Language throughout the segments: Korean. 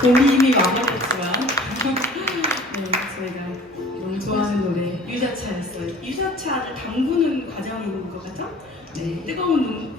곡이 이미 마무리했지만 네, 저희가 너무 좋아하는 노래 유자차였어요. 유자차를 담그는 과정인 것 같죠? 네, 뜨거운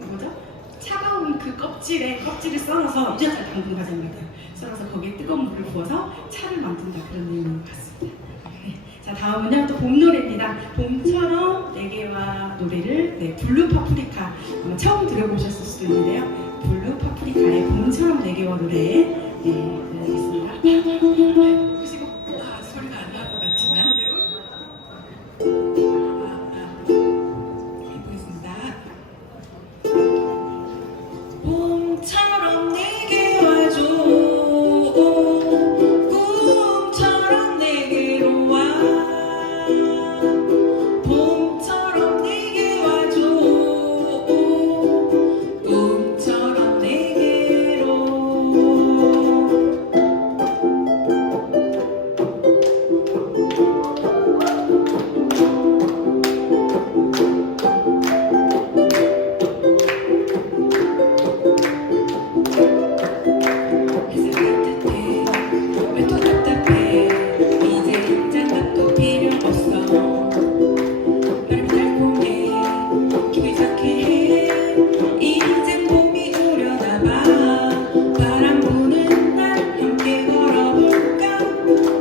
뭐죠? 차가운 그 껍질을 썰어서 유자차를 담그는 과정입니다. 썰어서 거기에 뜨거운 물을 부어서 차를 만든다 그런 내용인 것 같습니다. 네, 자 다음은요 또 봄 노래입니다. 봄처럼 내게와 노래를 블루 파프리카 아마 처음 들어보셨을 수도 있는데요. 블루 파프리카의 봄처럼 내게와 노래 들려드리겠습니다. 혹시 소리가 안 나올 것 같지만 해보겠습니다. 봄처럼 내게 와줘 꿈처럼 내게로 와 봄처럼 내게 와줘 꿈처럼 내게로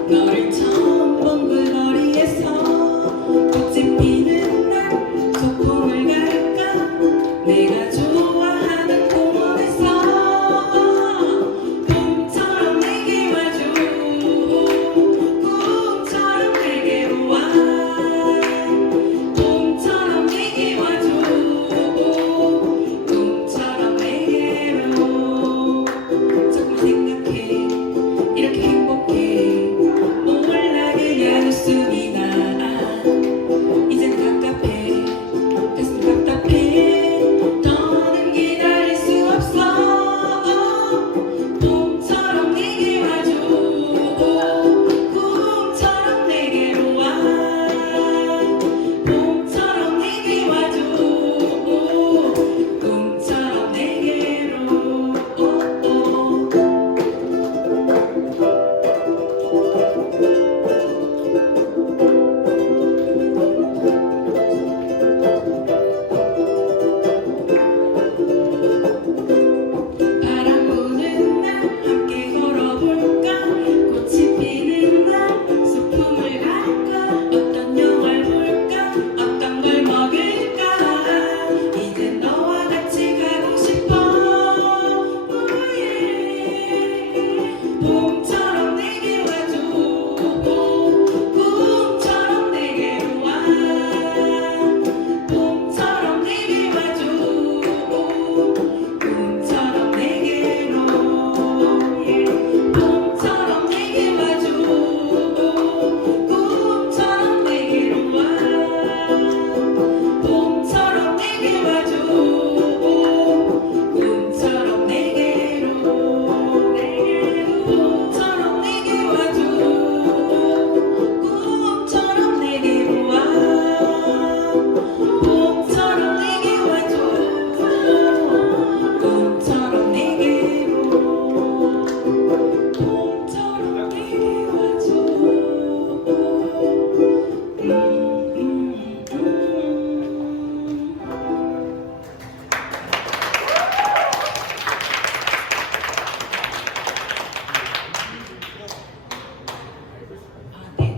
너를 처음 본 그 거리에서 꽃이 피는 날 소풍을 갈까 내가 좋아하는 공원에서 봄처럼 내게 와줘 꿈처럼 내게로 와 봄처럼 내게 와줘 꿈처럼 내게로 조금 생각해 이렇게 행복해 몰라게 웃음이 나 이젠 갑갑해 가슴 답답해 더는 기다릴 수 없어 봄처럼 내게 와줘 꿈처럼 내게로 와 봄처럼 내게 와줘 꿈처럼 내게로 바람 부는 날 함께 걸어볼까 꽃이 피는 날 소풍을 갈까 어떤 영화를 볼까 어떤 걸 먹을까 이젠 너와 같이 가고 싶어 봄처럼 내게 와줘 꿈처럼 내게로 와 봄처럼 내게 와줘 꿈처럼 내게로 봄처럼 내게 와줘 꿈처럼 내게로 와 봄처럼 내게 와줘 꿈처럼 내게로 봄처럼 내게 와줘 꿈처럼 내게로 와 봄처럼 내게 와줘 꿈처럼 내게로 봄처럼 내게 와줘 네네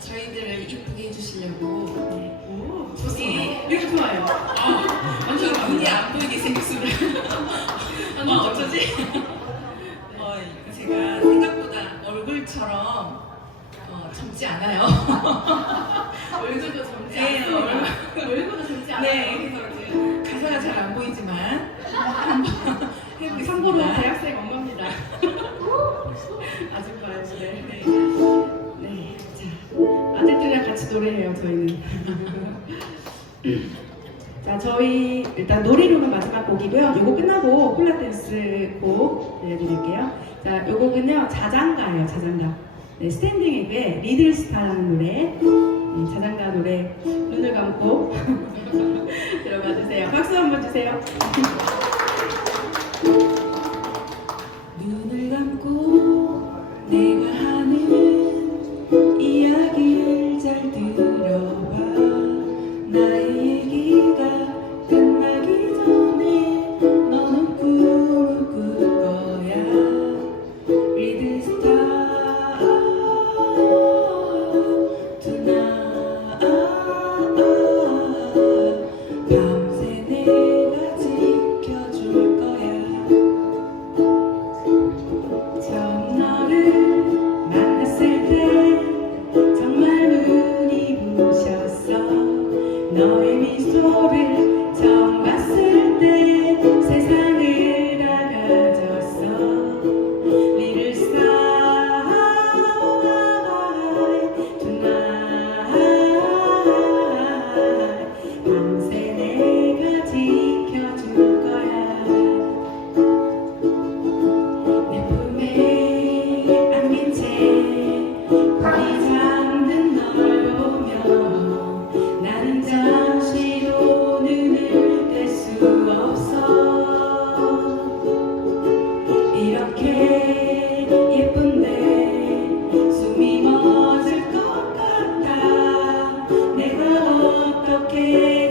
저희들을 이쁘게 해주시려고 오, 눈이 좋습니다. 이렇게 좋아요. 완전 눈이 안 보이게 생겼습니다. 어쩌지? 제가 생각보다 얼굴처럼 젊지 않아요. 얼굴도 젊지 네, 않습니다. 얼굴도 젊지 않아요. 네, 그래서 가사가 잘 안 보이지만 한번 해보겠습니다. 참고로 대학생 엄마입니다. 아직 봐요, 네. 네. 자, 아들들이랑 같이 노래해요, 저희는. 자, 저희 일단 노래로는 마지막 곡이고요. 이거 끝나고 폴라댄스 곡 들려드릴게요. 자, 이 곡은요, 자장가예요, 자장가. 네, 스탠딩 에그의 리들스타라는 노래. 네, 자장가 노래 눈을 감고 들어봐 주세요. 잘하셨어요. 박수 한번 주세요. 눈을 감고 내가 하는 이야기를 잘 들어봐. 나의 얘기가 끝나기 전에 너는 꿈을 꿀 거야. Read the star tonight. 밤새 내가 지켜줄 거야. 처음 너를 만났을 때 정말 눈이 부셨어. 너의 미소를 처음 봤을 때 세상을 다 가졌어. Little sky tonight. 밤새 내가 지켜줄 거야. 내 품에 안긴 채 거리 잠든 널 보며 나는 잠시도 눈을 뗄 수 없어. 이렇게 예쁜데 숨이 멎을 것 같아. 내가 어떻게